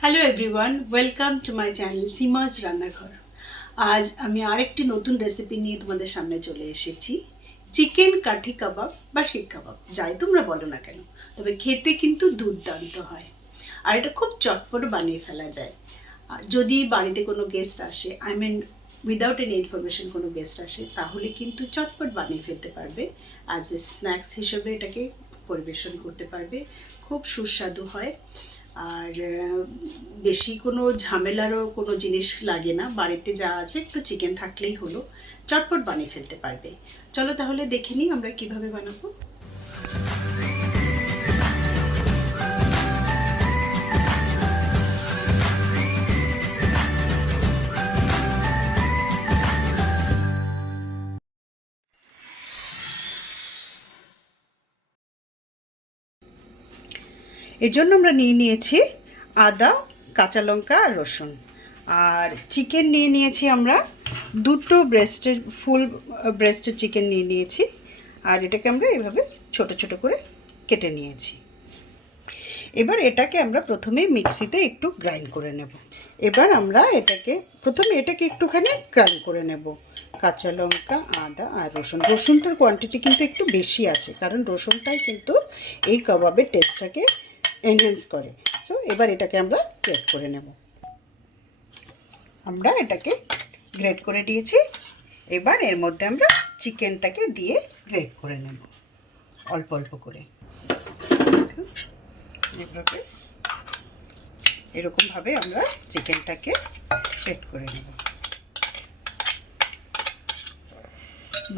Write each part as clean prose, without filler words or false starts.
Hello everyone, welcome to my channel Seema's রান্নাঘর। আজ আমি আরেকটি নতুন রেসিপি নিয়ে তোমাদের সামনে চলে এসেছি। চিকেন কাঠি কাবাব বা শিক কাবাব, যাই তোমরা বলো না কেন, তবে খেতে কিন্তু দুর্দান্ত হয়। আর এটা খুব চটপট বানিয়ে ফেলা যায়। আর যদি বাড়িতে কোনো গেস্ট আসে, উইদাউট এনি ইনফরমেশন কোনো গেস্ট আসে, তাহলে কিন্তু চটপট বানিয়ে ফেলতে পারবে। অ্যাজ এ স্ন্যাক্স হিসেবে এটাকে পরিবেশন করতে পারবে। খুব সুস্বাদু হয়। আর বেশি কোনো ঝামেলারও কোনো জিনিস লাগে না, বাড়িতে যা আছে একটু চিকেন থাকলেই হলো, চটপট বানিয়ে ফেলতে পারবে। চলো তাহলে দেখে নিই আমরা কিভাবে বানাবো। এর জন্য আমরা নিয়েছি আদা, কাঁচা লঙ্কা আর রসুন। আর চিকেন নিয়েছি আমরা দুটো ফুল ব্রেস্টের চিকেন নিয়েছি। আর এটাকে আমরা এভাবে ছোট ছোট করে কেটে নিয়েছি। এবার এটাকে আমরা প্রথমে মিক্সিতে একটু গ্রাইন্ড করে নেব। এবার আমরা প্রথমে এটাকে একটুখানি গ্রাইন্ড করে নেব। কাঁচা লঙ্কা, আদা আর রসুনটার কোয়ান্টিটি কিন্তু একটু বেশি আছে, কারণ রসুনটাই কিন্তু এই কাবাবের টেস্টটাকে এনহ্যান্স করে। সো এবার এটাকে আমরা গ্রেট করে নেব। আমরা এটাকে গ্রেট করে দিয়েছি। এবার এর মধ্যে আমরা চিকেনটাকে দিয়ে গ্রেট করে নেব অল্প অল্প করে। এভাবে এরকমভাবে আমরা চিকেনটাকে গ্রেট করে নেব।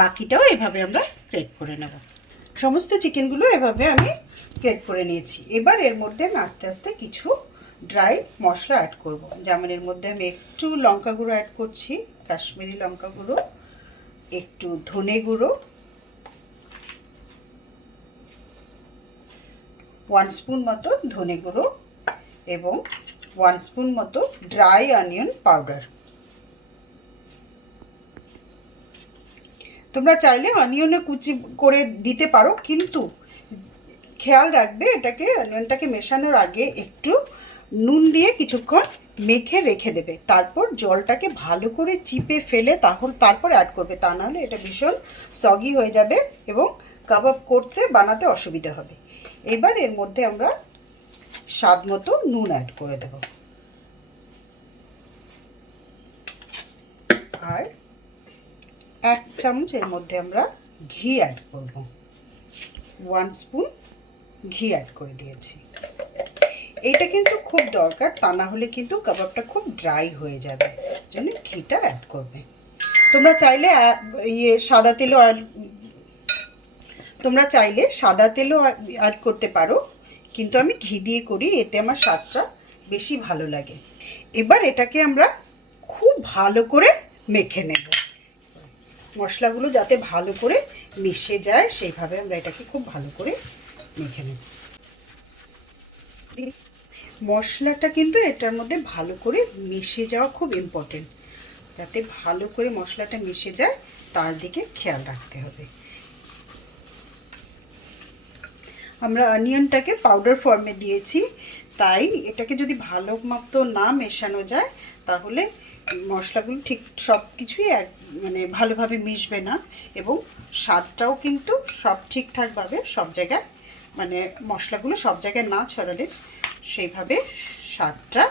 বাকিটাও এভাবে আমরা গ্রেট করে নেব। সমস্ত চিকেনগুলো এভাবে আমি গ্রেট করে নিয়েছি। এবার এর মধ্যে আমি আস্তে আস্তে কিছু ড্রাই মশলা অ্যাড করব। যেমন এর মধ্যে আমি একটু লঙ্কা গুঁড়ো অ্যাড করছি, কাশ্মীরি লঙ্কা গুঁড়ো, একটু ধনে গুঁড়ো, 1 স্পুন মতো ধনে গুঁড়ো এবং 1 স্পুন মতো ড্রাই অনিয়ন পাউডার। তোমরা চাইলে অনিয়নে কুচি করে দিতে পারো, কিন্তু খেয়াল রাখবে অনিয়নটাকে মেশানোর আগে একটু নুন দিয়ে কিছুক্ষণ মেখে রেখে দেবে। তারপর জলটাকে ভালো করে চিপে ফেলে তারপর অ্যাড করবে, তা নাহলে এটা ভীষণ সগি হয়ে যাবে এবং কাবাব বানাতে অসুবিধা হবে। এবার এর মধ্যে আমরা স্বাদ মতো নুন অ্যাড করে দেব। আর 1 চামচ এর মধ্যে আমরা ঘি অ্যাড করব। 1 স্পুন ঘি অ্যাড করে দিয়েছি। এইটা কিন্তু খুব দরকার, তা না হলে কিন্তু কাবাবটা খুব ড্রাই হয়ে যাবে, জন্য ঘিটা অ্যাড করবে। তোমরা চাইলে সাদা তেলও অ্যাড করতে পারো, কিন্তু আমি ঘি দিয়ে করি, এতে আমার স্বাদটা বেশি ভালো লাগে। এবার এটাকে আমরা খুব ভালো করে মেখে নেব। মশলাগুলো যাতে ভালো করে মিশে যায় সেইভাবে আমরা এটাকে খুব ভালো করে মেখে নেব। মশলাটা কিন্তু এটার মধ্যে ভালো করে মিশে যাওয়া খুব ইম্পর্টেন্ট। যাতে ভালো করে মশলাটা মিশে যায় তার দিকে খেয়াল রাখতে হবে। আমরা অনিয়নটাকে পাউডার ফর্মে দিয়েছি, তাই এটাকে যদি ভালো মতো না মেশানো যায় তাহলে মশলাগুলো ঠিক সব কিছুই ভালোভাবে মিশবে না, এবং স্বাদটাও কিন্তু ঠিকঠাকভাবে সব জায়গায় মশলাগুলো সব জায়গায় না ছড়ালে সেইভাবে স্বাদটা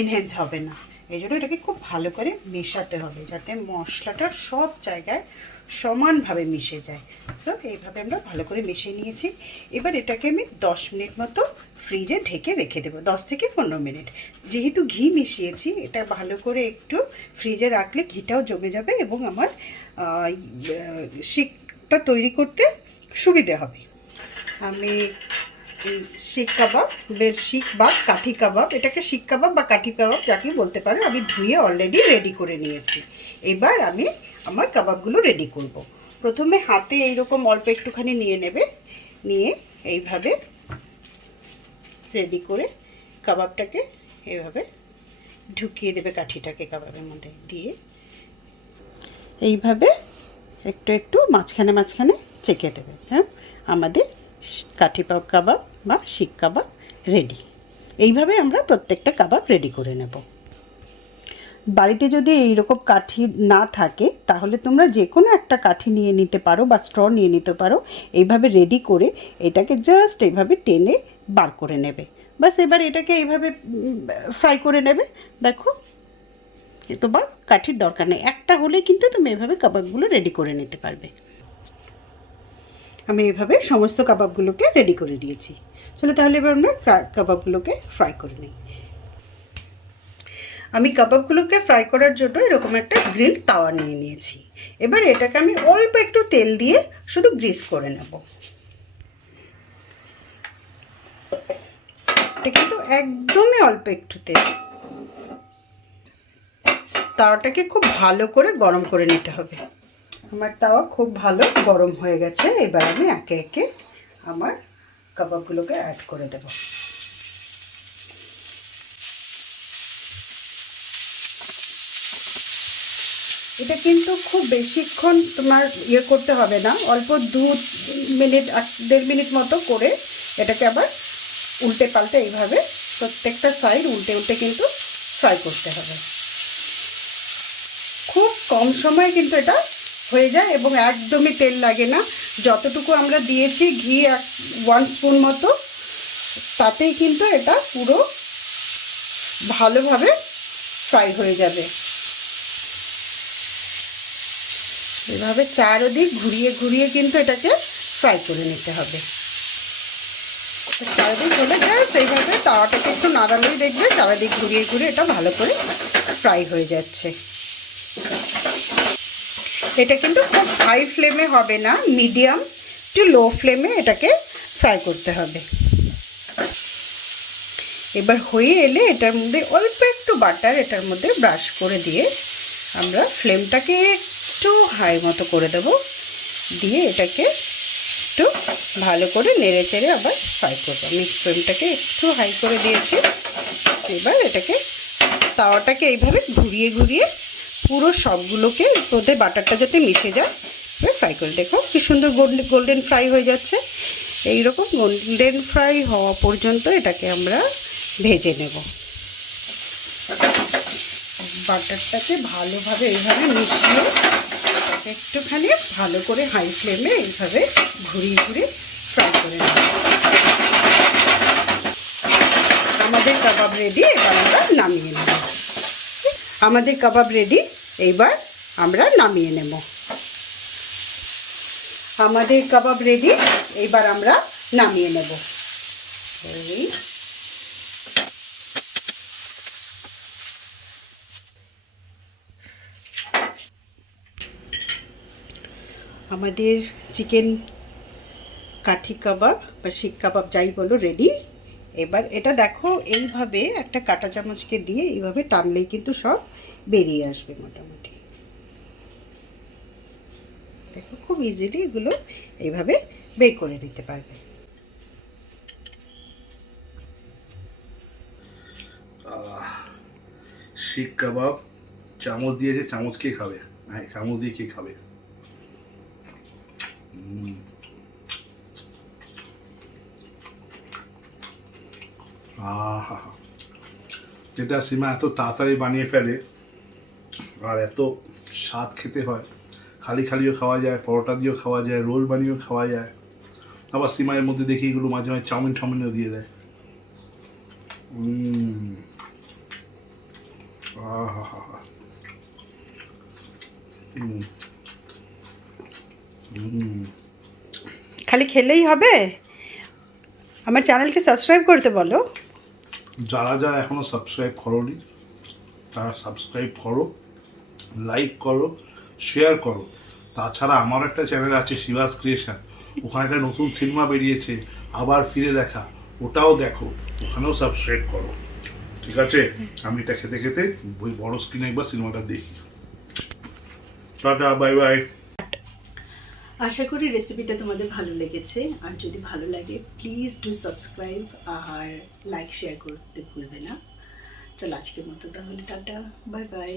এনহ্যান্স হবে না। এই জন্য এটাকে খুব ভালো করে মেশাতে হবে যাতে মশলাটা সব জায়গায় সমানভাবে মিশে যায়। সো এইভাবে আমরা ভালো করে মিশিয়ে নিয়েছি। এবার এটাকে আমি 10 মিনিট মতো ফ্রিজে ঢেকে রেখে দেবো, 10 থেকে 15 মিনিট। যেহেতু ঘি মিশিয়েছি, এটা ভালো করে একটু ফ্রিজে রাখলে ঘিটাও জমে যাবে এবং আমার শিকটা তৈরি করতে সুবিধে হবে। আমি শিক বা কাঠি কাবাব, এটাকে শিক কাবাব বা কাঠি কাবাব যাকে বলতে পারো, আমি ধুয়ে অলরেডি রেডি করে নিয়েছি। এবার আমি আমার কাবাবগুলো রেডি করব। প্রথমে হাতে এইরকম অল্প একটুখানি নিয়ে এইভাবে রেডি করে কাবাবটাকে এইভাবে ঢুকিয়ে দেবে, কাঠিটাকে কাবাবের মধ্যে দিয়ে এইভাবে একটু একটু মাঝখানে মাঝখানে চেকে দেবে। হ্যাঁ, আমাদের কাঠি কাবাব বা শিক কাবাব রেডি। এইভাবে আমরা প্রত্যেকটা কাবাব রেডি করে নেব। বাড়িতে যদি এইরকম কাঠি না থাকে তাহলে তোমরা যে কোনো একটা কাঠি নিয়ে নিতে পারো বা স্ট্র নিয়ে নিতে পারো। এইভাবে রেডি করে এটাকে জাস্ট এইভাবে টেনে বার করে নেবে, বাস। এবার এটাকে এইভাবে ফ্রাই করে নেবে। দেখো, তোমার কাঠির দরকার নেই, একটা হলেই কিন্তু তুমি এভাবে কাবাবগুলো রেডি করে নিতে পারবে। আমি এভাবে সমস্ত কাবাবগুলোকে রেডি করে দিয়েছি। চলো তাহলে এবার আমরা কাবাবগুলোকে ফ্রাই করে নিই। আমি কাবাবগুলোকে ফ্রাই করার জন্য এরকম একটা গ্রিল তাওয়া নিয়ে নিয়েছি। এবার এটাকে আমি অল্প একটু তেল দিয়ে শুধু গ্রিস করে নেব। এটা কিন্তু একদমই অল্প একটু তেল। তাওয়াটাকে খুব ভালো করে গরম করে নিতে হবে। আমার তাওয়া খুব ভালো গরম হয়ে গেছে। এবার আমি একে একে আমার কাবাবগুলোকে অ্যাড করে দেব। এটা কিন্তু খুব বেশিক্ষণ তোমার করতে হবে না, অল্প 2 মিনিট 1.5 মিনিট মতো করে এটাকে আবার উল্টে পাল্টে এইভাবে প্রত্যেকটা সাইড উল্টে উল্টে কিন্তু ফ্রাই করতে হবে। খুব কম সময়ে কিন্তু এটা হয়ে যায় এবং একদমই তেল লাগে না। যতটুকু আমরা দিয়েছি ঘি 1 স্পুন মতো, তাতেই কিন্তু এটা পুরো ভালোভাবে ফ্রাই হয়ে যাবে। এভাবে চারদিক ঘুরিয়ে ঘুরিয়ে কিন্তু এটাকে ফ্রাই করে নিতে হবে। চারদিক হলে জাস্ট এইভাবে তাওয়াটাকে একটু নাড়ালেই দেখবে চারদিক ঘুরিয়ে ঘুরিয়ে এটা ভালো করে ফ্রাই হয়ে যাচ্ছে। এটা কিন্তু খুব হাই ফ্লেমে হবে না, মিডিয়াম টু লো ফ্লেমে এটাকে ফ্রাই করতে হবে। এবার হয়ে এলে এটার মধ্যে অল্প একটু বাটার এটার মধ্যে ব্রাশ করে দিয়ে আমরা ফ্লেমটাকে একটু হাই মতো করে দেব। দিয়ে এটাকে একটু ভালো করে নেড়ে চেড়ে আবার ফ্রাই করবো। আমি ফ্লেমটাকে একটু হাই করে দিয়েছি। এবার এটাকে তাওয়াটাকে এইভাবে ঘুরিয়ে ঘুরিয়ে পুরো সবগুলোকে মধ্যে বাটারটা যাতে মিশে যায় এবার ফ্রাই করে। দেখো কি সুন্দর গোল্ডেন ফ্রাই হয়ে যাচ্ছে। এইরকম গোল্ডেন ফ্রাই হওয়া পর্যন্ত এটাকে আমরা ভেজে নেব। বাটারটাকে ভালোভাবে এইভাবে মিশিয়ে একটুখানি ভালো করে হাই ফ্লেমে এইভাবে ঘুরিয়ে ঘুরিয়ে ফ্রাই করে নেব। আমাদের কাবাব রেডি। এবার আমরা নামিয়ে নেব। আমাদের কাবাব রেডি, এইবার আমরা নামিয়ে নেব। আমাদের কাবাব রেডি, এইবার আমরা নামিয়ে নেব। আমাদের চিকেন কাঠি কাবাব বা শিক কাবাব যাই বলো রেডি। এবার এটা দেখো এইভাবে একটা কাঁটা চামচকে দিয়ে এইভাবে টানলেই কিন্তু সব বেরিয়ে আসবে মোটামুটি। দেখো খুব ইজিলি এগুলো এইভাবে বের করে নিতে পারবে। শিক কাবাব চামচ দিয়েছে, চামচ কে খাবে? হ্যাঁ, চামচ দিয়ে কে খাবে? যেটা সীমা এত তাড়াতাড়ি বানিয়ে ফেলে আর এত স্বাদ খেতে হয়। খালি খালিও খাওয়া যায়, পরোটা দিয়েও খাওয়া যায়, রোল বানিয়েও খাওয়া যায়। আবার সীমার মধ্যে দেখি এগুলো মাঝে মাঝে চাউমিন ঠাউমিনও দিয়ে দেয়। খালি খেলেই হবে? আমার চ্যানেলকে সাবস্ক্রাইব করতে বলো। যারা যারা এখনো সাবস্ক্রাইব করোনি তারা সাবস্ক্রাইব করো, লাইক করো, শেয়ার করো। তাছাড়া আমার একটা চ্যানেল আছে শিবাস ক্রিয়েশন, ওখানে একটা নতুন সিনেমা বেরিয়েছে আবার ফিরে দেখা, ওটাও দেখো, ওখানেও সাবস্ক্রাইব করো। ঠিক আছে? আমি এটা খেতে খেতে ওই বড় স্ক্রিনে একবার সিনেমাটা দেখি। Tata, bye bye. আশা করি রেসিপিটা তোমাদের ভালো লেগেছে। আর যদি ভালো লাগে প্লিজ ডু সাবস্ক্রাইব আর লাইক শেয়ার করতে ভুলবে না। চলো আজকের মতো তাহলে টাটা, বাই বাই।